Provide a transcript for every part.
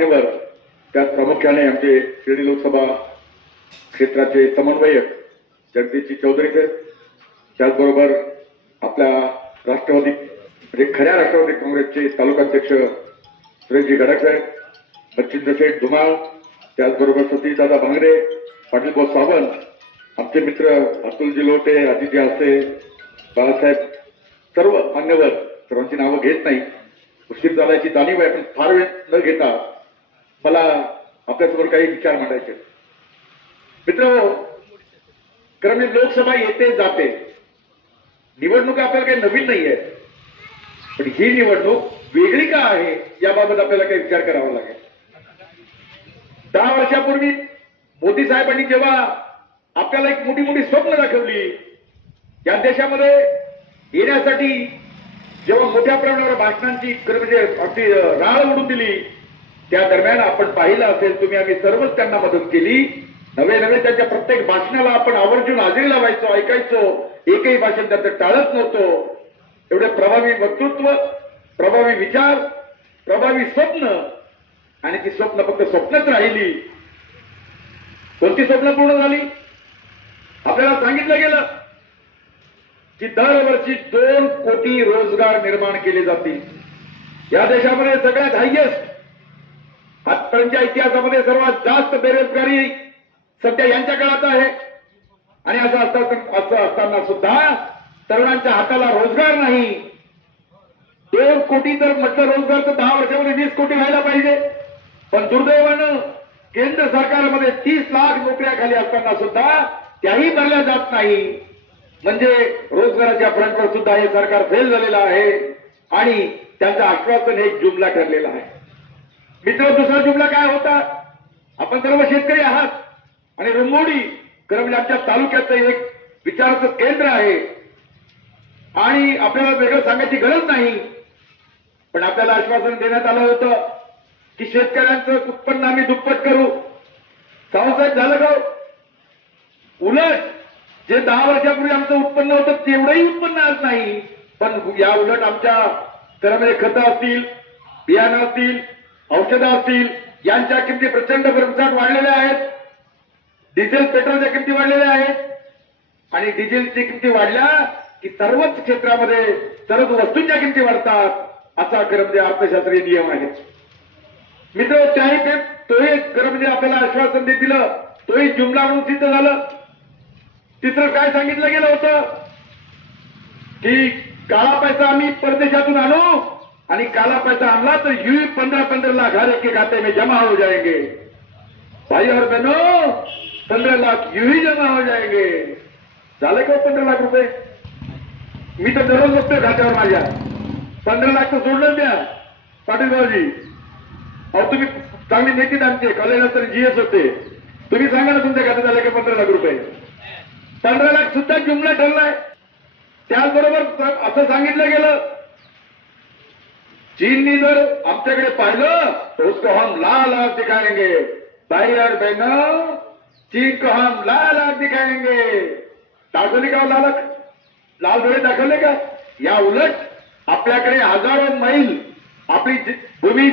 मान्यवर त्यात प्रामुख्याने आमचे शिर्डी लोकसभा क्षेत्राचे समन्वयक जगदीशजी चौधरी सर त्याचबरोबर आपल्या राष्ट्रवादी म्हणजे खऱ्या राष्ट्रवादी काँग्रेसचे तालुकाध्यक्ष सुरेशजी गडाख बच्चिंद्र शेठ धुमाळ त्याचबरोबर सतीशदादा भांगरे पाटीलभाऊ सावंत आमचे मित्र अतुलजी लोटे आदित्य आसे बाळासाहेब सर्व मान्यवर सर्वांची नावं घेत नाही. उशीर झाल्याची जाणीव आहे पण फार वेळ न घेता मला आपल्यासमोर काही विचार मांडायचे मित्र कारण लोकसभा येते जाते. निवडणूक आपल्याला काही नवीन नाही आहे पण ही निवडणूक वेगळी का आहे याबाबत आपल्याला काही विचार करावा लागेल. दहा वर्षापूर्वी मोदी साहेबांनी जेव्हा आपल्याला एक मोठी मोठी स्वप्न दाखवली या देशामध्ये येण्यासाठी जेव्हा मोठ्या प्रमाणावर भाषणांची म्हणजे अगदी राळ उडून दिली त्या दरम्यान आपण पाहिलं असेल तुम्ही आम्ही सर्वच त्यांना मदत केली. नवे नवे त्यांच्या प्रत्येक भाषणाला आपण आवर्जून हजेरी लावायचो ऐकायचो. एकही भाषण त्यांचं टाळत नव्हतो. एवढे प्रभावी वक्तृत्व प्रभावी विचार प्रभावी स्वप्न. आणि ती स्वप्न फक्त स्वप्नच राहिली. कोणती स्वप्न पूर्ण झाली? आपल्याला सांगितलं गेलं की दरवर्षी दोन कोटी रोजगार निर्माण केले जातील. या देशामध्ये सगळ्यात हायेस्ट आजपर्यंतच्या इतिहासामध्ये सर्वात जास्त बेरोजगारी सध्या यांच्या काळात आहे. आणि असं असतात असं असताना सुद्धा तरुणांच्या हाताला रोजगार नाही. दोन कोटी जर म्हटलं रोजगार तर दहा वर्षामध्ये वीस कोटी व्हायला पाहिजे. पण दुर्दैवानं केंद्र सरकारमध्ये तीस लाख नोकऱ्या खाली असताना सुद्धा त्याही भरल्या जात नाही. म्हणजे रोजगाराच्या फ्रंटवर सुद्धा हे सरकार फेल झालेलं आहे. आणि त्यांचं आश्वासन हे जुमला ठरलेलं आहे. मित्र दुसरा जुमला काय होता? आपण सर्व शेतकरी आहात. आणि रंगोडी खरं म्हणजे आमच्या तालुक्याचं एक विचाराचं केंद्र आहे. आणि आपल्याला वेगळं सांगायची गरज नाही. पण आपल्याला आश्वासन देण्यात आलं होतं की शेतकऱ्यांचं उत्पन्न आम्ही दुप्पट करू. सावसाहेब झालं ग. उलट जे दहा वर्षापूर्वी आमचं उत्पन्न होतं तेवढंही उत्पन्न आज नाही. पण या उलट आमच्या घरामध्ये खतं असतील बियाणं असतील औषधं असतील यांच्या किमती प्रचंड भरमसाट वाढलेल्या आहेत. डिझेल पेट्रोलच्या किमती वाढलेल्या आहेत. आणि डिझेलची किमती वाढल्या की सर्वच क्षेत्रामध्ये सर्व वस्तूंच्या किमती वाढतात असा खरं म्हणजे अर्थशास्त्रीय नियम आहे. मित्र त्याही पे तोही खरं म्हणजे आपल्याला आश्वासन दे दिलं. तोही जुमला म्हणून सिद्ध झालं. तिसरं काय सांगितलं गेलं होतं? की काळा पैसा आम्ही परदेशातून आणू आणि काला पैसा आणला तर यू पंद्रह पंद्रह लाख हर एक के खाते में जमा हो जाएंगे। भाई और बहनों पंद्रह लाख यू ही जमा हो जाएंगे। झाले का पंधरा लाख रुपये? मी तर दररोज बघतोय खात्यावर माझ्या। पंधरा लाख तर सोडलं द्या पाटीलभाऊजी। अहो तुम्ही चांगली नेते आमचे कॉलेजनंतर जीएस होते। तुम्ही सांगा ना तुमच्या खात्यात आले का पंधरा लाख रुपये? पंधरा लाख सुद्धा जुमला ठरलाय। त्याचबरोबर असं सांगितलं गेलं चीननी जर आमच्याकडे पाहिलं तर उसको हम लाल आग दिखाएंगे. भाई और बहनों चीन को हम लाल आग दिखाएंगे. दाखवली का हो लालक? लाल डोळे दाखवले का? या उलट आपल्याकडे हजारो मैल आपली भूमी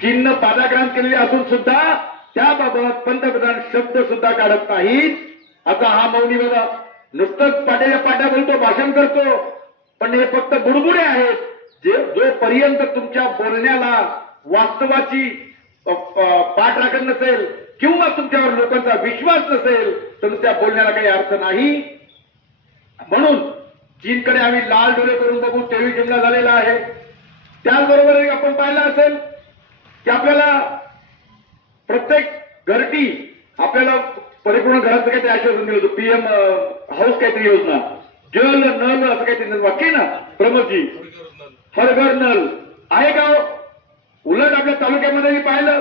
चीननं पादाक्रांत केलेली असून सुद्धा त्याबाबत पंतप्रधान शब्द सुद्धा काढत नाहीत. असा हा मौनी बघा. नुसतंच पाट्याच्या पाट्या बोलतो भाषण करतो. पण हे फक्त बुडबुडे आहेत. जे जोपर्यंत तुमच्या बोलण्याला वास्तवाची पाठ राखत नसेल किंवा तुमच्यावर लोकांचा विश्वास नसेल तर त्या बोलण्याला काही अर्थ नाही. म्हणून चीनकडे आम्ही लाल डोळे करून बघू तेही जिल्हा झालेला आहे. त्याचबरोबर एक आपण पाहिलं असेल की आपल्याला प्रत्येक घरटी आपल्याला परिपूर्ण घराचं काहीतरी आश्वासन दिलं होतं. पीएम हाऊस काहीतरी योजना. जल नल असं काहीतरी वाक्य ना प्रमोदजी? हर घर नल आहे का हो? उलट आपल्या तालुक्यामध्ये मी पाहिलं.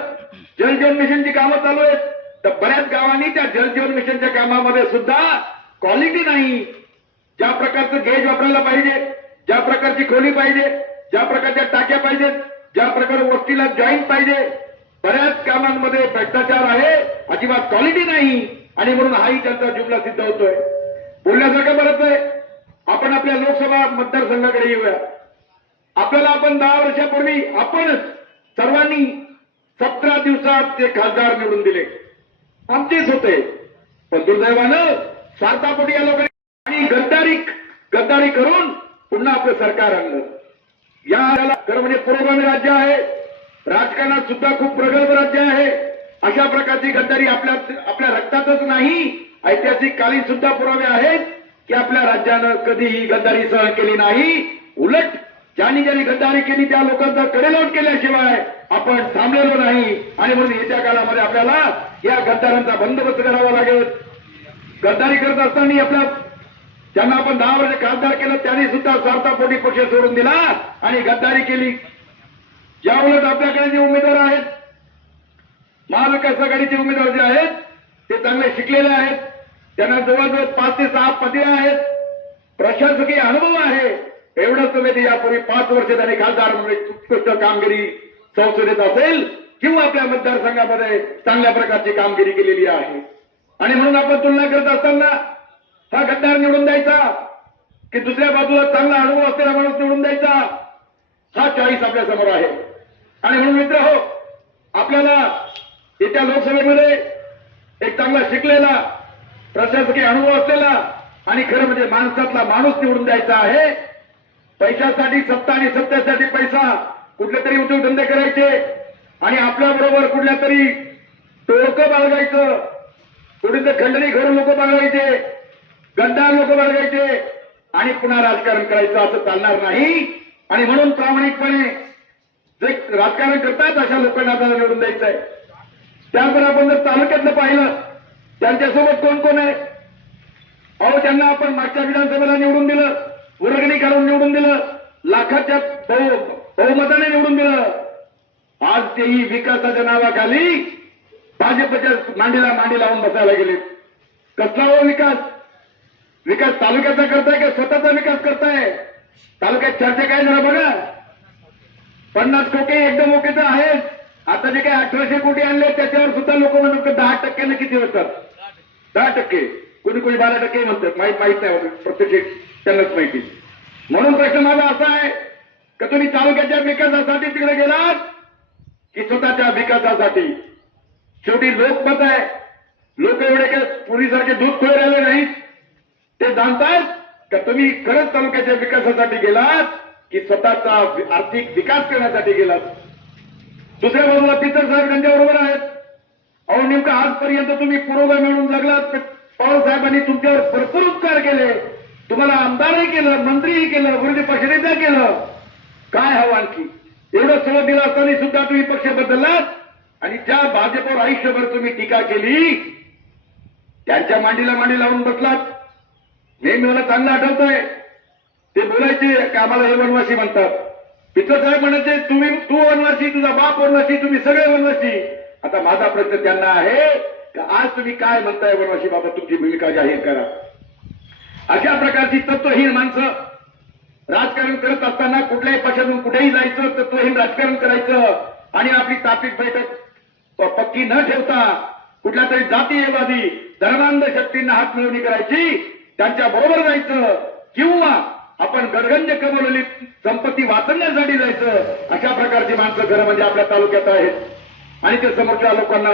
जल जीवन मिशनची कामं चालू आहेत. तर बऱ्याच गावांनी त्या जलजीवन मिशनच्या कामामध्ये सुद्धा क्वालिटी नाही. ज्या प्रकारचं गेज वापरायला पाहिजे ज्या प्रकारची खोली पाहिजे ज्या प्रकारच्या टाक्या पाहिजेत ज्या प्रकारे वस्तीला जॉईंट पाहिजे बऱ्याच कामांमध्ये भ्रष्टाचार आहे अजिबात क्वालिटी नाही. आणि म्हणून हाही त्यांचा जुमला सिद्ध होतोय. बोलण्यासारखं बरंच आहे. आपण आपल्या लोकसभा मतदारसंघाकडे येऊया. आपल्याला आपण दहा वर्षापूर्वी आपणच सर्वांनी सतरा दिवसात ते खासदार निवडून दिले. आमचेच होते. पण दुर्दैवानं स्वार्थापोटी या लोकांनी आणि गद्दारी गद्दारी करून पुन्हा आपलं सरकार आणलं. या खरं म्हणजे पुरोगामी राज्य आहे. राजकारणात सुद्धा खूप प्रगल्भ राज्य आहे. अशा प्रकारची गद्दारी आपल्या आपल्या रक्तातच नाही. ऐतिहासिक कालीन सुद्धा पुरावे आहेत की आपल्या राज्यानं कधीही गद्दारी सहन केली नाही. उलट ज्यांनी ज्यांनी गद्दारी केली त्या लोकांचा कडेलोट केल्याशिवाय आपण थांबलेलो नाही. आणि म्हणून येत्या काळामध्ये आपल्याला या गद्दारांचा बंदोबस्त करावा लागेल. गद्दारी करत असताना आपल्या ज्यांना आपण दहा वर्ष खासदार केलं त्यांनी सुद्धा स्वार्थापोटी पक्ष सोडून दिला आणि गद्दारी केली. ज्या उलट आपल्याकडे जे उमेदवार आहेत महाविकास आघाडीचे उमेदवार जे आहेत ते चांगले शिकलेले आहेत. त्यांना जवळजवळ पाच ते सहा पदे आहेत. प्रशासकीय अनुभव आहे. एवढंच तुम्ही ते यापूर्वी पाच वर्ष त्यांनी खासदार म्हणून उत्कृष्ट कामगिरी संसदेत असेल किंवा आपल्या मतदारसंघामध्ये चांगल्या प्रकारची कामगिरी केलेली आहे. आणि म्हणून आपण तुलना करत असताना हा गद्दार निवडून द्यायचा की दुसऱ्या बाजूला चांगला अनुभव असलेला माणूस निवडून द्यायचा हा चॉईस आपल्यासमोर आहे. आणि म्हणून मित्र हो आपल्याला येत्या लोकसभेमध्ये एक चांगला शिकलेला प्रशासकीय अनुभव असलेला आणि खरं म्हणजे माणसातला माणूस निवडून द्यायचा आहे पैशासाठी सत्ता आणि सत्तेसाठी पैसा. कुठले तरी उद्योगधंदे करायचे. आणि आपल्या बरोबर कुठल्या तरी टोळकं बाळगायचं. कुठे खंडणी घरून लोक बाळगायचे. गद्दार लोक बाळगायचे. आणि पुन्हा राजकारण करायचं असं चालणार नाही. आणि म्हणून प्रामाणिकपणे जे राजकारण करतात अशा लोकांना आपल्याला निवडून द्यायचं आहे त्याबरोबर आपण जर तालुक्यातलं पाहिलं त्यांच्यासोबत कोण कोण आहे? अहो त्यांना आपण मागच्या विधानसभेला निवडून दिलं. वर्गणी काढून निवडून दिलं. लाखाच्या बहुमताने निवडून दिलं. आज तेही विकासाच्या नावाखाली भाजपच्या मांडीला मांडी लावून बसायला गेले कसला हो विकास? विकास तालुक्याचा करताय का स्वतःचा विकास करताय? तालुक्यात चर्चा काय जरा बघा. पन्नास कोटी एकदम ओकेच आहेत. आता जे काही अठराशे कोटी आणले त्याच्यावर सुद्धा लोक म्हणतात की दहा टक्क्यानं किती होतात? दहा टक्के. कोणी कोणी बारा टक्के म्हणतात. माहीत माहीत नाही होत. त्यांनाच माहिती म्हणून प्रश्न माझा असा आहे का तुम्ही तालुक्याच्या विकासासाठी तिकडे गेलात की स्वतःच्या विकासासाठी? शेवटी लोकमत आहे. लोक एवढे काय पूर्वीसारखे दूध खोय राहिले नाहीत. ते जाणतात का तुम्ही खरंच तालुक्याच्या विकासासाठी गेलात की स्वतःचा आर्थिक विकास करण्यासाठी गेलात? दुसऱ्या बाजूला पितर साहेब त्यांच्याबरोबर आहेत. अहो नेमकं आजपर्यंत तुम्ही पुरोगा मिळून जगलात पवार साहेबांनी तुमच्यावर भरपूर उपकार केले. तुम्हाला आमदारही केलं मंत्रीही केलं विरोधी पक्षनेत्या केलं. काय हवं आणखी? एवढं सगळं दिलं असताना सुद्धा तुम्ही पक्ष बदललात आणि ज्या भाजपवर आयुष्यभर तुम्ही टीका केली त्यांच्या मांडीला मांडी लावून बसलात. नेहमी मला चांगलं आठवतंय. ते बोलायचे की आम्हाला हे वनवासी म्हणतात. पित्र साहेब म्हणायचे तुम्ही तू वनवासी तुझा बाप वनवासी तुम्ही सगळे वनवासी. आता माझा प्रश्न त्यांना आहे की आज तुम्ही काय म्हणताय वनवासी बाबा तुमची भूमिका जाहीर करा. अशा प्रकारची तत्वहीन माणसं राजकारण करत असताना कुठल्याही पक्षातून कुठेही जायचं तत्वहीन राजकारण करायचं आणि आपली तापिक बैठक पक्की न ठेवता कुठल्या तरी जातीयवादी धर्मांध शक्तींना हात मिळवणी करायची त्यांच्या बरोबर जायचं किंवा आपण गडगंज कमवलेली संपत्ती वाचवण्यासाठी जायचं अशा प्रकारची माणसं घरं म्हणजे आपल्या तालुक्यात आहेत. आणि ते समोरच्या लोकांना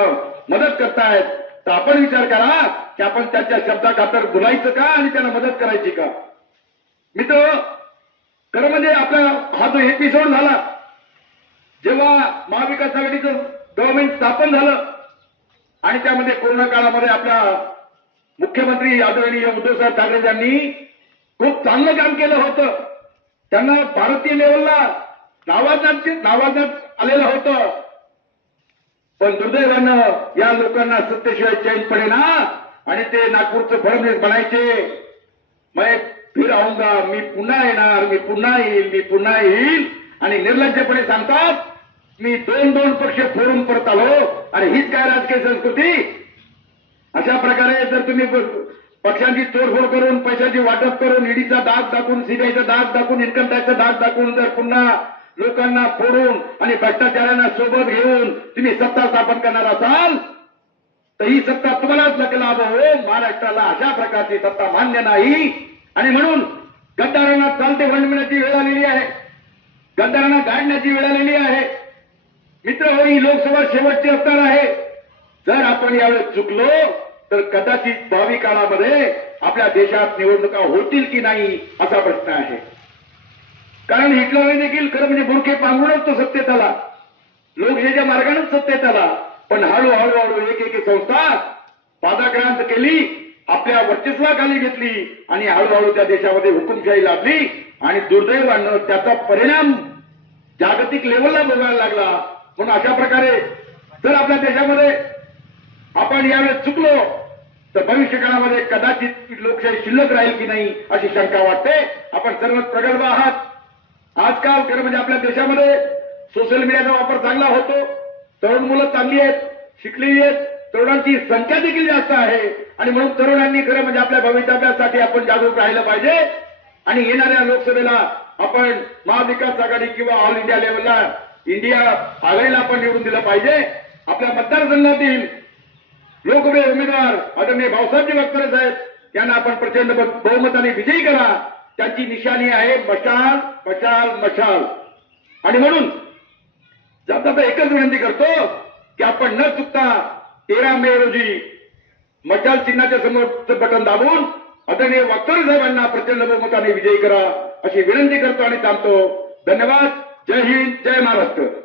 मदत करतायत. तर आपण विचार करा की आपण त्यांच्या शब्दाखातर बोलायचं का आणि त्यांना मदत करायची का? मित्र खरं म्हणजे आपला हा जो एपिसोड झाला जेव्हा महाविकास आघाडीचं गव्हर्नमेंट स्थापन झालं आणि त्यामध्ये कोरोना काळामध्ये आपल्या मुख्यमंत्री आदरणीय उद्धवसाहेब ठाकरे यांनी खूप चांगलं काम केलं होतं त्यांना भारतीय लेवलला नावाजण्यात नावाजण्यात आलेलं होतं. पण दुर्दैवानं या लोकांना सत्तेशिवाय चैन पडेना आणि ते नागपूरचं फडणवीस बनायचे. मग फिर आऊंगा मी पुन्हा येणार मी पुन्हा येईल मी पुन्हा येईल. आणि निर्लज्जपणे सांगतात मी दोन दोन पक्ष फोडून परत आलो. आणि हीच काय राजकीय संस्कृती? अशा प्रकारे जर तुम्ही पक्षांची तोडफोड करून पैशाची वाटप करून ईडीचा दाग दाखवून सीबीआयचा दाग दाखवून इन्कम टॅक्सचा दाग दाखवून जर पुन्हा लोकांना फोडून आणि भ्रष्टाचारांना सोबत घेऊन तुम्ही सत्ता स्थापन करणार असाल तर ही सत्ता तुम्हालाच लाभ हो महाराष्ट्राला अशा प्रकारची सत्ता मान्य नाही. आणि म्हणून गद्दारांना चालते फंड मिळण्याची वेळ आलेली आहे. गद्दारांना गाडण्याची वेळ आलेली आहे. मित्र हो ही लोकसभा शेवटची असणार आहे. जर आपण यावेळेस चुकलो तर कदाचित भावी काळामध्ये आपल्या देशात निवडणुका होतील की नाही असा प्रश्न आहे. कारण हिटलरने देखील खरं म्हणजे बुरखे पांघरूनच तो सत्तेत आला. लोकशाहीच्या मार्गानेच सत्तेत आला पण हळूहळू हळू एक एक संस्था पादाक्रांत केली आपल्या वर्चस्वाखाली घेतली आणि हळूहळू त्या देशामध्ये हुकुमशाही लाभली आणि दुर्दैवानं त्याचा परिणाम जागतिक लेवलला बघायला लागला. म्हणून अशा प्रकारे जर आपल्या देशामध्ये आपण यावेळेस चुकलो तर भविष्य काळामध्ये कदाचित लोकशाही शिल्लक राहील की नाही अशी शंका वाटते. आपण सर्वच प्रगल्भ आहात. आजकाल खरं म्हणजे आपल्या देशामध्ये सोशल मीडियाचा वापर चांगला होतो. तरुण मुलं चांगली आहेत शिकलेली आहेत. तरुणांची संख्या देखील जास्त आहे. आणि म्हणून तरुणांनी खरं म्हणजे आपल्या भवितव्यासाठी आपण जागरूक राहिलं पाहिजे. आणि येणाऱ्या लोकसभेला आपण महाविकास आघाडी किंवा ऑल इंडिया लेवलला इंडिया आघाडीला आपण निवडून दिलं पाहिजे. आपल्या मतदारसंघातील लोकप्रिय उमेदवार आदरणीय भाऊसाहेबजी वक्तरे साहेब यांना आपण प्रचंड बहुमताने विजयी करा. त्यांची निशाणी आहे मशाल मशाल मशाल. आणि म्हणून जाता एकच विनंती करतो की आपण न चुकता तेरा मे रोजी मशाल चिन्हाच्या समोरचं बटन दाबून आदरणीय वागतोरे साहेबांना प्रचंड बहुमताने विजयी करा अशी विनंती करतो आणि थांबतो. धन्यवाद. जय हिंद. जय महाराष्ट्र.